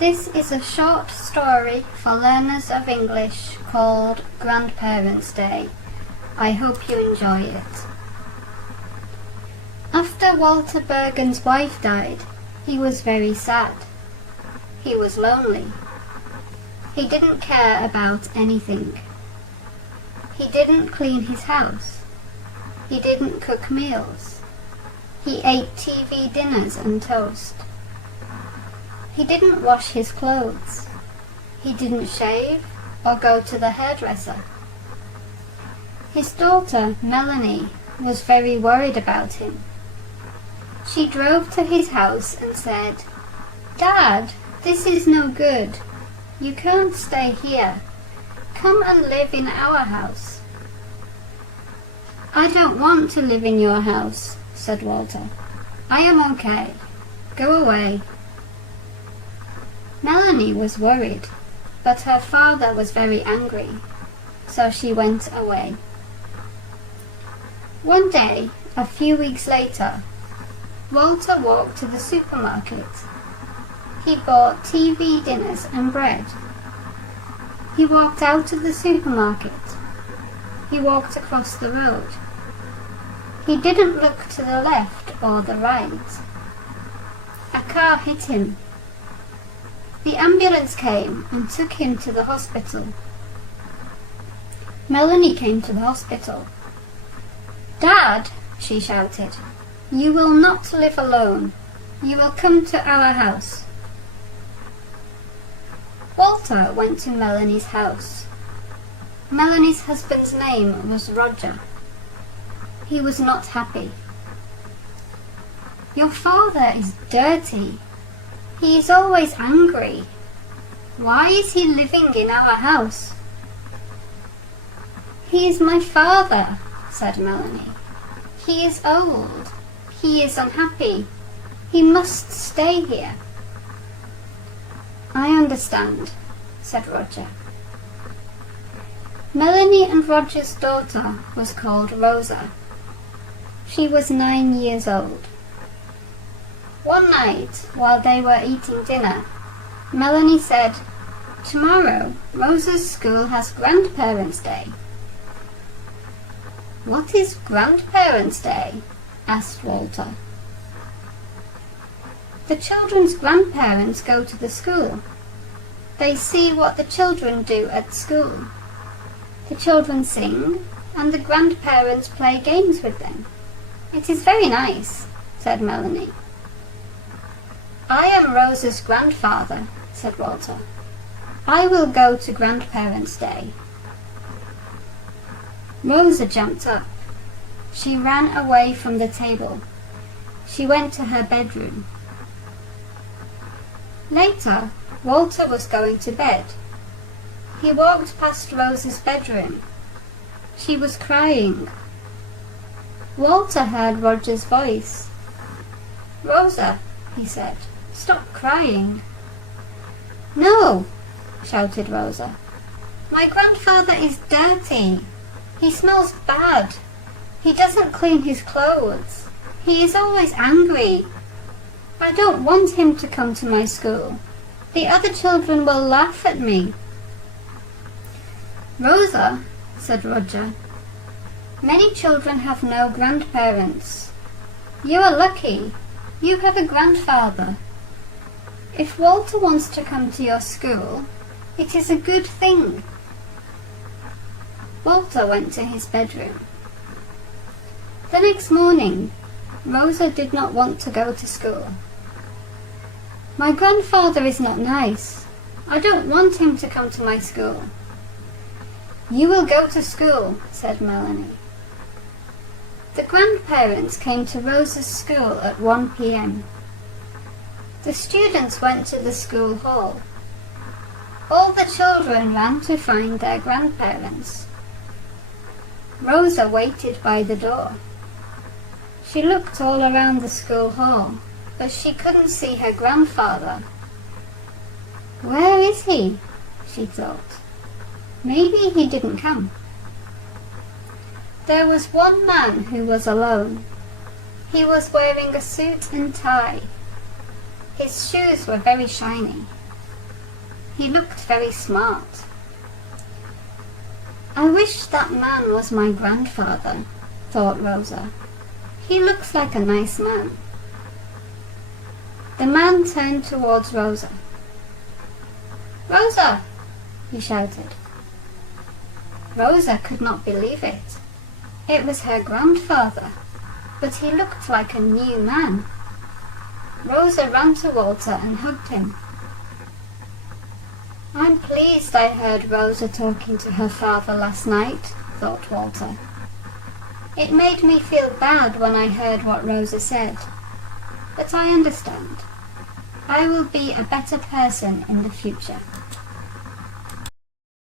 This is a short story for learners of English called Grandparents' Day. I hope you enjoy it. After Walter Bergen's wife died, he was very sad. He was lonely. He didn't care about anything. He didn't clean his house. He didn't cook meals. He ate TV dinners and toast. He didn't wash his clothes. He didn't shave or go to the hairdresser. His daughter, Melanie, was very worried about him. She drove to his house and said, "Dad, this is no good. You can't stay here. Come and live in our house." "I don't want to live in your house," said Walter. "I am okay. Go away." Melanie was worried, but her father was very angry, so she went away. One day, a few weeks later, Walter walked to the supermarket. He bought TV dinners and bread. He walked out of the supermarket. He walked across the road. He didn't look to the left or the right. A car hit him. The ambulance came and took him to the hospital. Melanie came to the hospital. "Dad," she shouted, "you will not live alone. You will come to our house." Walter went to Melanie's house. Melanie's husband's name was Roger. He was not happy. "Your father is dirty. He is always angry. Why is he living in our house?" "He is my father," said Melanie. "He is old. He is unhappy. He must stay here." "I understand," said Roger. Melanie and Roger's daughter was called Rosa. She was 9 years old. One night, while they were eating dinner, Melanie said, "Tomorrow, Rosa's school has Grandparents' Day." "What is Grandparents' Day?" asked Walter. "The children's grandparents go to the school. They see what the children do at school. The children sing, and the grandparents play games with them. It is very nice," said Melanie. "I am Rosa's grandfather," said Walter. "I will go to Grandparents' Day." Rosa jumped up. She ran away from the table. She went to her bedroom. Later, Walter was going to bed. He walked past Rosa's bedroom. She was crying. Walter heard Roger's voice. "Rosa," he said, "stop crying." "No," shouted Rosa. "My grandfather is dirty. He smells bad. He doesn't clean his clothes. He is always angry. I don't want him to come to my school. The other children will laugh at me." "Rosa," said Roger, "many children have no grandparents. You are lucky. You have a grandfather. If Walter wants to come to your school, it is a good thing." Walter went to his bedroom. The next morning, Rosa did not want to go to school. "My grandfather is not nice. I don't want him to come to my school." "You will go to school," said Melanie. The grandparents came to Rosa's school at 1 p.m. The students went to the school hall. All the children ran to find their grandparents. Rosa waited by the door. She looked all around the school hall, but she couldn't see her grandfather. "Where is he?" she thought. "Maybe he didn't come." There was one man who was alone. He was wearing a suit and tie. His shoes were very shiny. He looked very smart. I wish that man was my grandfather, thought Rosa. He looks like a nice man. The man turned towards Rosa. "Rosa!" he shouted. Rosa could not believe it. It was her grandfather, but he looked like a new man. Rosa ran to Walter and hugged him. "I'm pleased I heard Rosa talking to her father last night," thought Walter. "It made me feel bad when I heard what Rosa said, but I understand. I will be a better person in the future."